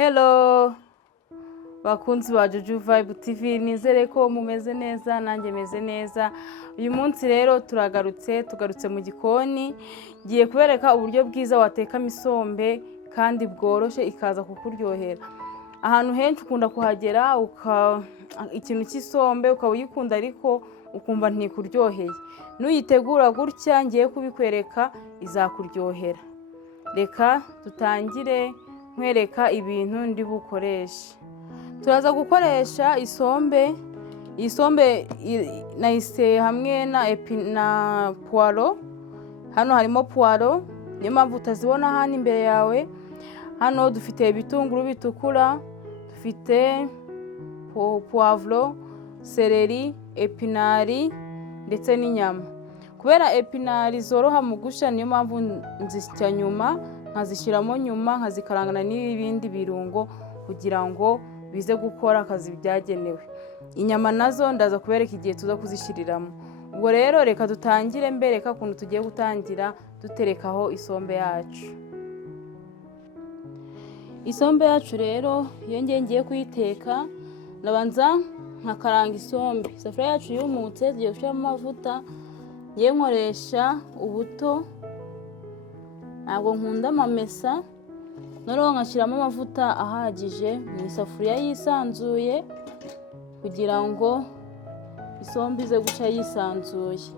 Hello bakunzi ba Juju Vibe TV, nizere ko mumeze neza nanjye meze neza. Uyu munsi rero tugarutse mu gikoni, giye kubereka uburyo bwiza watekamo isombe kandi bworoshe ikaza kukuryohera. Ahantu henshi ukunda kuhagera ikintu cy'isombe ukaba uyikunda ariko ukumva ntikuryoheye. Nuyitegura gutya ngiye kubikwereka izakuryohera. Reka dutangire nkwereka ibintu ndi bukoreshe. Turaza gukoresha isombe. Isombe nayise hamwe na poiro. Hano harimo poiro, niyo mpamvu utazibona hano imbere yawe. Hano dufite ibitunguru bitukura, dufite poivro, seleri, epinari ndetse n'inyama. Kubera epinari zoroha mu gusha, niyo mpamvu nzisya nyuma, nkazishyiramo nyuma, nkazikarangana n'ibindi birungo kugira ngo bize gukora akazi byagenewe. Inyama nazo ndaza kubereka igihe tuza kuzishyiriramo. Ubwo rero reka dutangire mbereka ukuntu tugiye gutangira duterekaho isombe yacu. Isombe yacu rero iyo ngiye kuyiteka, ndabanza nkakaranga isombe. Isafuriya yacu yumutse, tugiye gushyiramo amavuta. Ngiye nkoresha ubuto, ntabwo nkunda amamesa. Noneho nkashyiramo amavuta ahagije mu isafuriya yisanzuye kugira ngo isombe ize guca yisanzuye.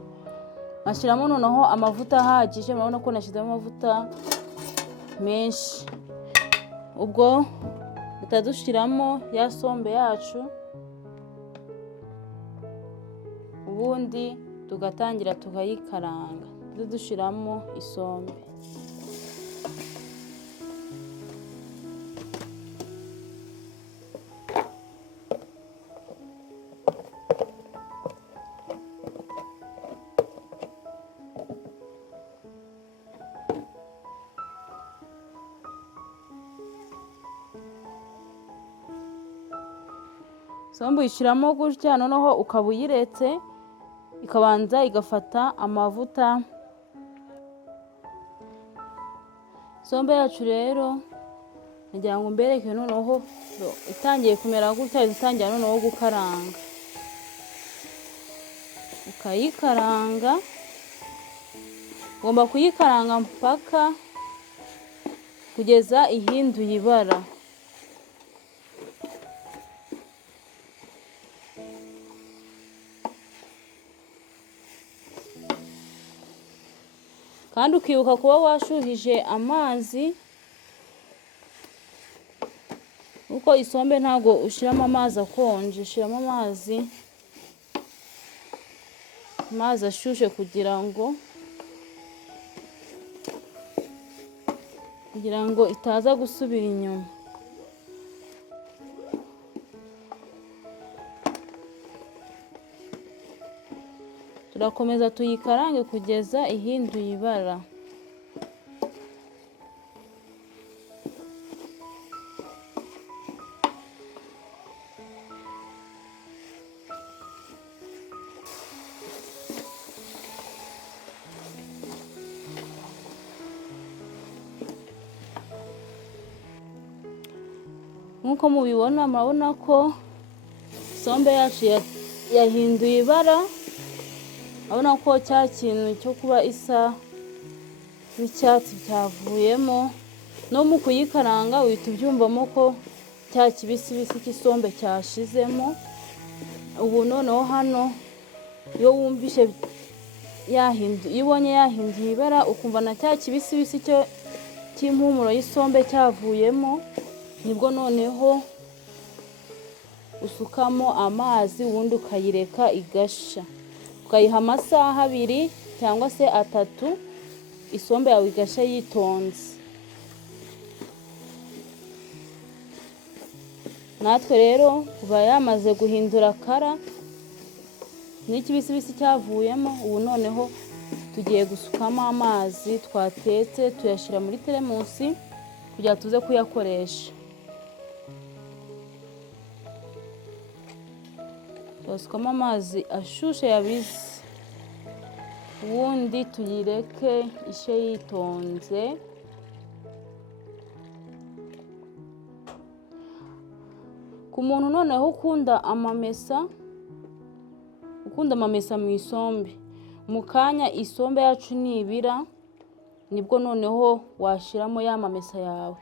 Nkashyiramo noneho amavuta ahagije, murabona ko nashyizemo amavuta menshi. Ubwo dushyiramo ya sombe yacu, ubundi tugatangira tukayikaranga. Dushyiramo isombe. Sombe uyishyiramo gutya, noneho ukaba uyiretse ikabanza igafata amavuta. Sombe yacu rero nagira ngo mbereke noneho itangiye kumera gutya, itangira noneho gukaranga. Ukayikaranga, ugomba kuyikaranga mpaka kugeza ihinduye ibara. Kandi ukibuka kuba washuhije amazi, kuko isombe ntago ushyiramo amazi akonje, ushyiramo amazi ashushe kugira ngo itaza gusubira inyuma. Turakomeza tuyikarange kugeza ihinduye ibara. Nkuko mubibona, murabona ko isombe yacu yahinduye ibara. Urabona ko cya kintu cyo kuba isa n'icyatsi cyavuyemo. No mu kuyikaranga uhita ubyumvamo ko cya kibisibisi cy'isombe cyashizemo. Ubu noneho hano iyo wumvishe iyo ubonye yahinduye ibara, ukumva na cya kibisibisi cy'impumuro y'isombe cyavuyemo, nibwo noneho usukamo amazi, ubundi ukayireka igasha. Ukayiha amasaha 2 cyangwa se 3, isombe yawe igasha yitonze. Natwe rero kuba yamaze guhindura kara n'ikibisibisi cyavuyemo, ubu noneho tugiye gusukamo amazi twatetse, tuyashyira muri teremusi kugira tuze kuyakoresha. Basukamo amazi ashushe yabize, ubundi tuyireke ishe yitonze. Ku muntu noneho ukunda amamesa mu isombe, mu kanya isombe yacu nibira nibwo noneho washiramo ya mamesa yawe,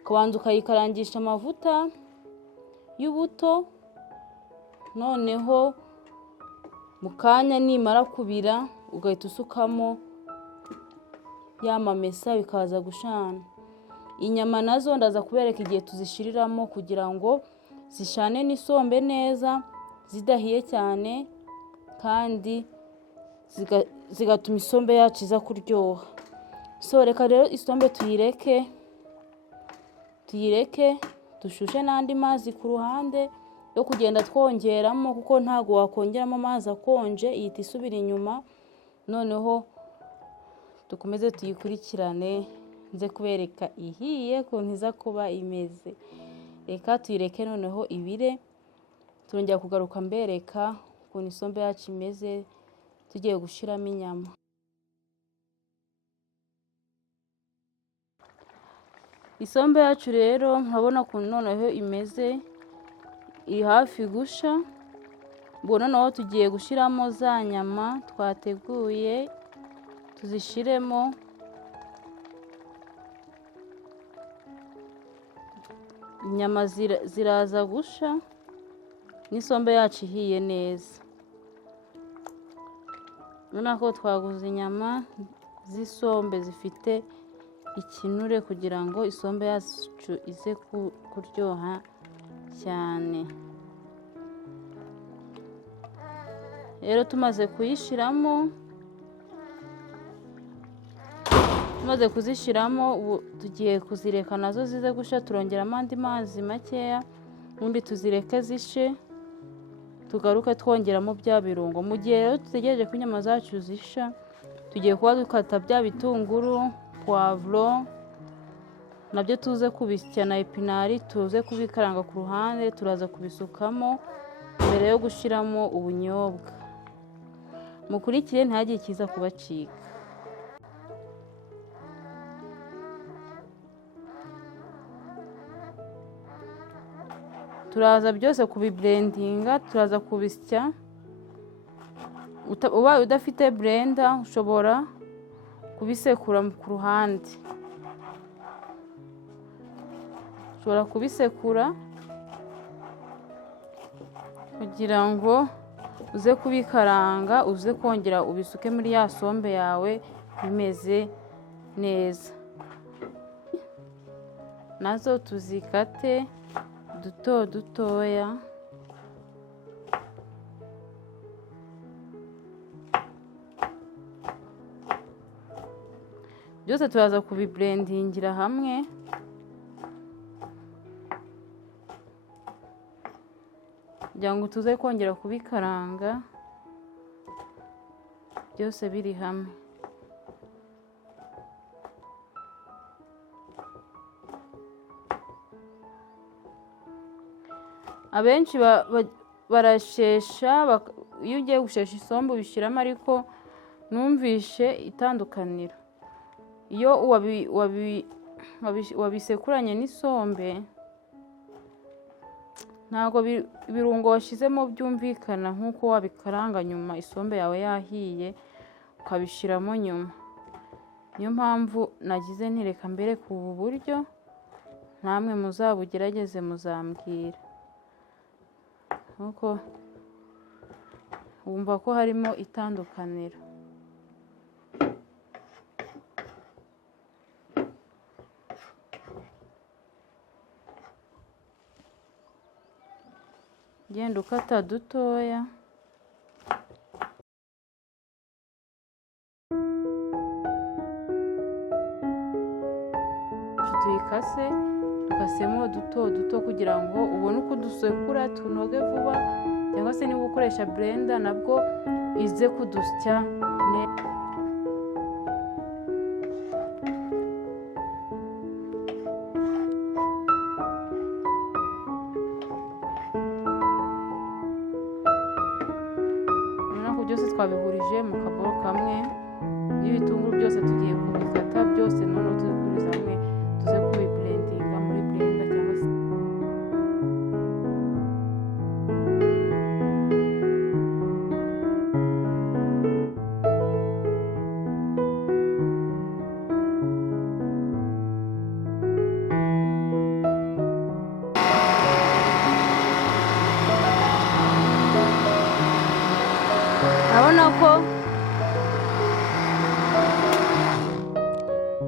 ukabanza ukayikarangisha amavuta y'ubuto, noneho mu kanya nimara kubira ugahita usukamo ya mamesa bikaza gushana. Inyama nazo ndaza kubereka igihe tuzishiriramo kugira ngo zishane n'isombe neza zidahiye cyane, kandi zigatuma isombe yacu iza kuryoha. So reka rero isombe tuyireke dushushe n'andi mazi ku ruhande yo kugenda twongeramo, kuko ntago wakongeramo amazi akonje ihita isubira inyuma. Noneho dukomeze tuyikurikirane nze kubereka ihiye ukuntu iza kuba imeze. Reka tuyireke noneho ibire, turongera kugaruka mbereka ukuntu isombe yacu imeze tugiye gushiramo inyama. Isombe yacu rero nkabona ukuntu noneho imeze, iri hafi gusha. Ubwo noneho tugiye gushiramo za nyama twateguye, tuzishiremo. Inyama ziraza gusha n'isombe yacu ihiye neza. Nona ko twaguze inyama z'isombe zifite ikinure kugira ngo isombe yacu ize kuryoha cyane. Rero tumaze kuzishiramo ubu tugiye kuzireka nazo zize gusha, turongeramo andi mazi makeya, ubundi tuzireke zishe, tugaruke twongeramo bya birungo. Mu gihe rero dutegereje ko inyama zacu zisha, tugiye kuba dukata bya bitunguru, poivro, nabyo tuze kubisya na epinari, tuze kubikaranga ku ruhande, turaza kubisukamo mbere yo gushiramo ubunyobwa. Mukurikire ntihagire ikiza kubacika. Turaza byose kubiblendinga, turaza kubisya. Ubaye udafite blender ushobora kubisekura ku ruhande. Ushobora kubisekura kugira ngo uze kubikaranga, uze kongera ubisuke muri ya sombe yawe bimeze neza. Nazo tuzikate dutoya. Byose turaza kubiblendingira hamwe. Kugira ngo tuze kongera kubikaranga byose biri hamwe. Abenshi barashesha, iyo ugiye gushesha isombe ubishyiramo, ariko numvishe itandukaniro. Iyo wabisekuranye n'isombe ntago ibirungo washyizemo byumvikana nk'uko wabikaranga nyuma isombe yawe yahiye ukabishyiramo nyuma. Niyo mpamvu nagize ntireka mbere ku ubu buryo, namwe muzabugerageze muzambwira. Nuko wumva ko harimo itandukaniro. Genda ukata dutoya. Tukasemo duto kugira ngo ubone uko dusekura tunoge vuba, cyangwa se niba ukoresha blender nabwo ize kudusya neza. Byose twabihurije mu kaboro kamwe, n'ibitunguru byose tugiye kubikata byose none tubihuriza hamwe tuze kubiblendinga muri blender cyangwa se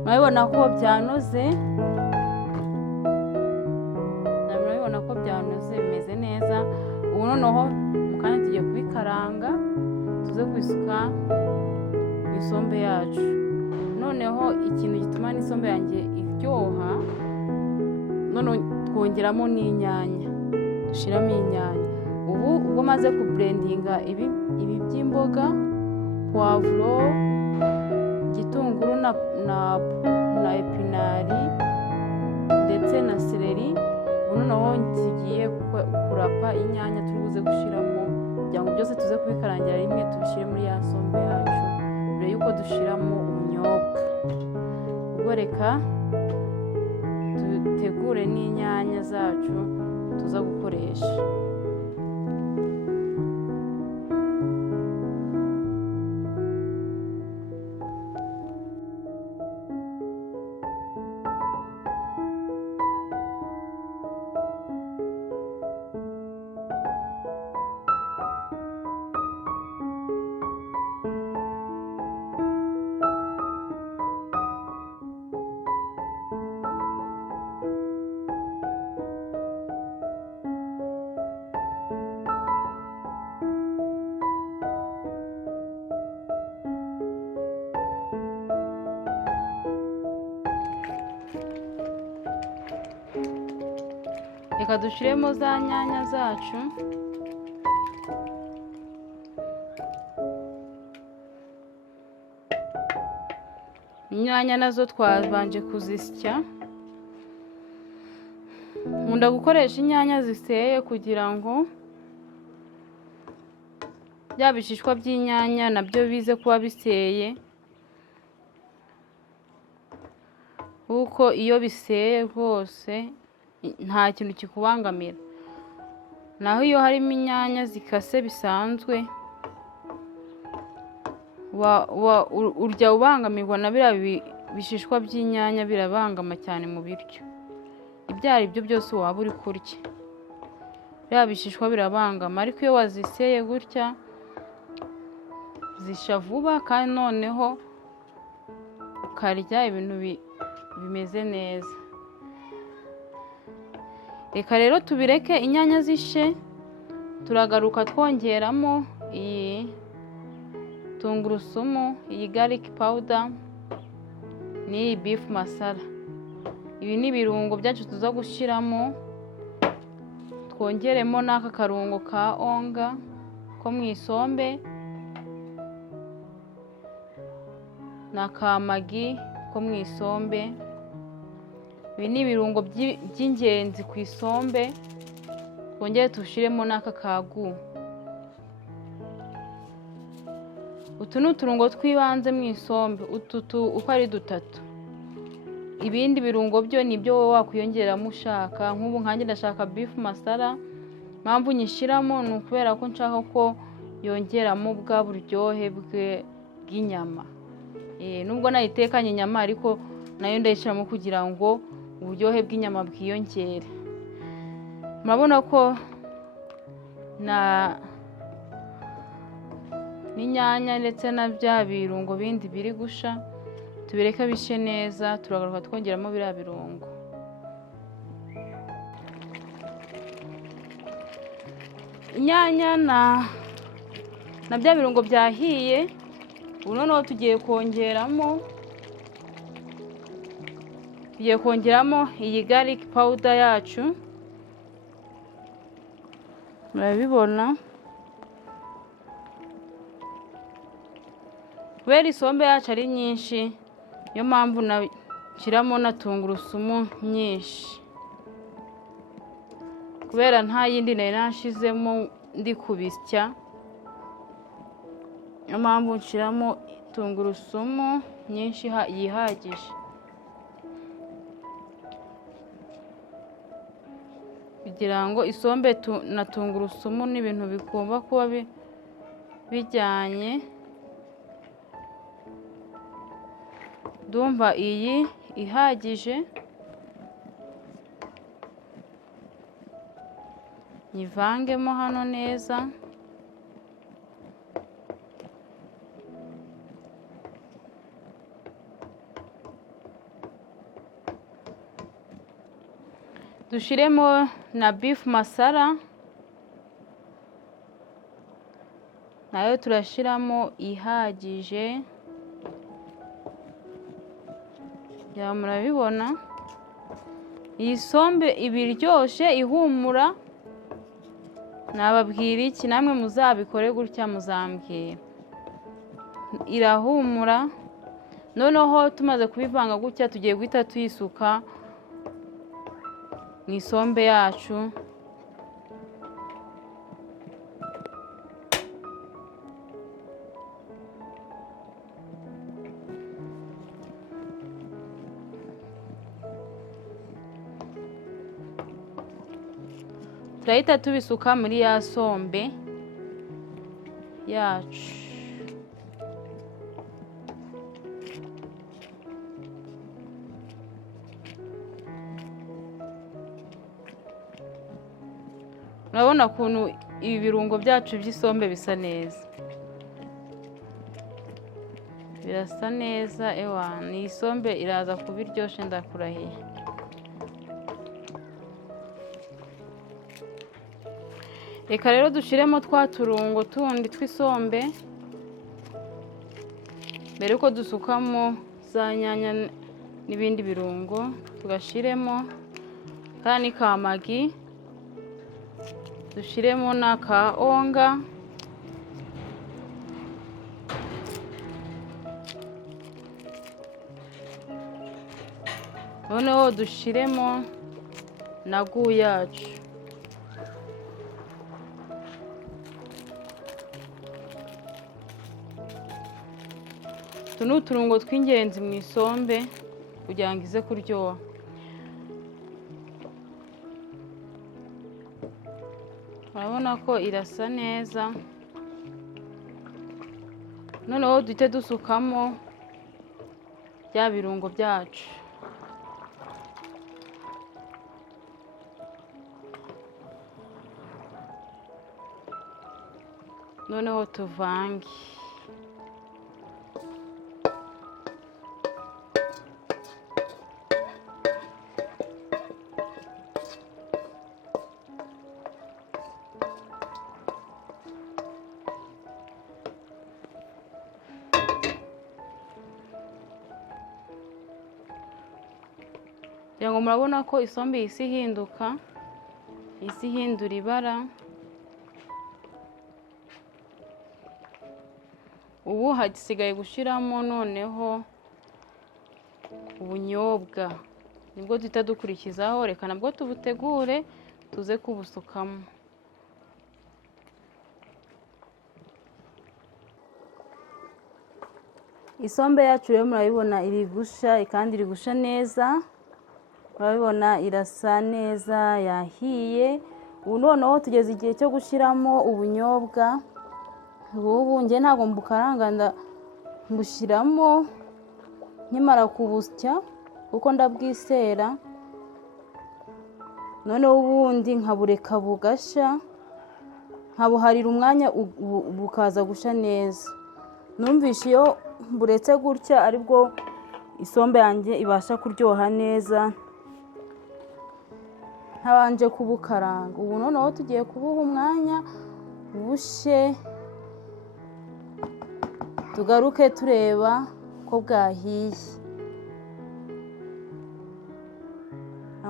murabibona ko byanoze, bimeze neza. Ubu noneho mu kanya tugiye kubikaranga tuze kubisuka mu isombe yacu. Noneho ikintu gituma n'isombe yanjye iryoha, noneho twongeramo n'inyanya, dushyiramo inyanya. Ubu ubwo maze kuburendinga ibi by'imboga, puwavuro, igitunguru na epinari ndetse na seleri, noneho tugiye kurapa inyanya turi buze gushyiramo, kugira ngo byose tuze kubikarangira rimwe tubishyire muri ya sombe yacu mbere y'uko dushyiramo ubunyobwa. ubwo reka dutegure n'inyanya zacu tuza gukoresha. Reka dushyiremo za nyanya zacu, inyanya nazo twabanje kuzisya. Nkunda gukoresha inyanya ziseye kugira ngo bya bishishwa by'inyanya nabyo bize kuba biseye, kuko iyo biseye rwose nta kintu kikubangamira. Naho iyo harimo inyanya zikase bisanzwe, urya ubangamirwa na biriya bishishwa by'inyanya, birabangama cyane mu biryo. Ibyo ari byo byose waba uri kurya, biriya bishishwa birabangama. Ariko iyo waziseye gutya zisha vuba, kandi noneho ukarya ibintu bimeze neza. Reka rero tubireke inyanya zishe, turagaruka twongeramo iyi tungurusumu, iyi garlic powder n'iyi beef masala. Ibi ni ibirungo byacu tuza gushyiramo, twongeremo n'aka karungo ka onga ko mu isombe n'aka magi ko mu isombe. Ibi ni ibirungo by'ingenzi ku isombe, twongere dushyiremo n'aka kagu. Utu ni uturungo tw'ibanze mu isombe, uko ari dutatu. Ibindi birungo byo ni ibyo wowe wakwiyongeramo ushaka. Nk'ubu nkanjye ndashaka beef masala, mpamvu nyishyiramo ni ukubera ko nshaka ko yongeramo bwa buryohe bw'inyama. Nubwo nayitekanye inyama, ariko nayo ndayishyiramo kugira ngo uburyohe bw'inyama bwiyongere. Murabona ko n'inyanya ndetse na bya birungo bindi biri gusha, tubireka bishe neza, turagaruka twongeramo biriya birungo. Inyanya na bya birungo byahiye. Ubu noneho tugiye kongeramo iyi garlic powder yacu. Murabibona, kubera isombe yacu ari nyinshi, niyo mpamvu nashyiramo na tungurusumu nyinshi, kubera nta yindi nari nashizemo ndi kubisya. Niyo mpamvu nshyiramo tungurusumu nyinshi yihagije, kugira ngo isombe na tungurusumu ni ibintu bigomba kuba bijyanye. Ndumva iyi ihagije, nyivangemo hano neza. dushiremo na beef masala, nayo turashiramo ihagije. Ya murabibona iyi sombe ibiryoshe ihumura, nababwira iki namwe muzabikore gutya muzambwira, irahumura. Noneho tumaze kubivanga gutya tugiye guhita tuyisuka mu isombe yacu. Turahita tubisuka muri ya sombe yacu. Urabona ukuntu ibi birungo byacu by'isombe bisa neza, birasa neza. Ni isombe iraza kuba iryoshe ndakurahiye. Reka rero dushiremo twa turungo tundi tw'isombe mbere yuko dusukamo za nyanya n'ibindi birungo. Tugashiremo kandi ka magi, dushiremo n'aka onga, noneho dushiremo na gu yacu. Utu ni uturungo tw'ingenzi mu isombe kugira ngo ize kuryoha. Urabona ko irasa neza. Noneho duhite dusukamo bya birungo byacu. Noneho tuvange. Yango murabona ko isombe isi hinduka, isi hindura ibara. Ubu hasigaye gushiramo noneho ubunyobwa, nibwo duhita dukurikizaho. Reka nabwo tubutegure tuze kubusukamo. Isombe yacu rero murabibona iri gusha, kandi iri gusha neza. Murabibona irasa neza, yahiye. Ubu noneho tugeze igihe cyo gushiramo ubunyobwa. Ubu nge ntabwo mbukaranga, mbushyiramo nkimara kubusya kuko ndabwisera. Noneho ubundi nkabureka bugasha, nkabuharira umwanya bukaza gusha neza. Numvishe iyo buretse gutya aribwo isombe yanjye ibasha kuryoha neza ntabanje kubukaranga. Ubu noneho tugiye kubuha umwanya bushe, tugaruke tureba ko bwahiye.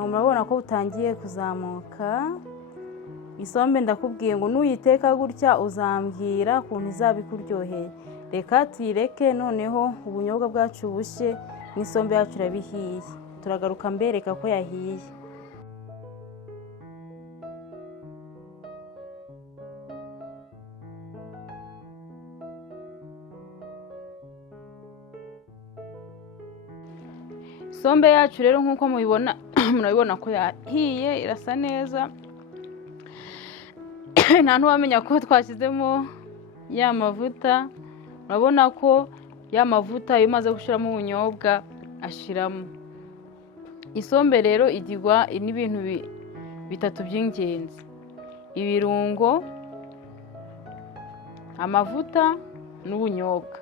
Murabona ko butangiye kuzamuka. Isombe ndakubwiye ngo nuyiteka gutya uzambwira ukuntu izaba ikuryoheye. Reka tuyireke noneho ubunyobwa bwacu bushe n'isombe yacu irabihiye. Turagaruka mbereka ko yahiye. Isombe yacu rero nkuko mubibona, murabibona ko yahiye, irasa neza. Nta ntuwamenya ko twashyizemo ya mavuta. Murabona ko ya mavuta iyo umaze gushiramo ubunyobwa ashiramo. Isombe rero igirwa n'ibintu bitatu by'ingenzi: ibirungo, amavuta n'ubunyobwa.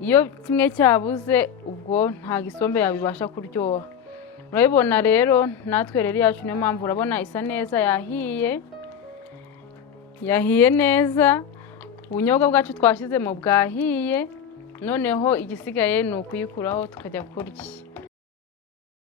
Iyo kimwe cyabuze ubwo nta gisombe yabibasha kuryoha. urabibona rero natwe rero yacu niyo mpamvu urabona isa neza, yahiye neza. Ubunyobwa bwacu twashyizemo bwahiye, noneho igisigaye ni ukuyikuraho tukajya kurya.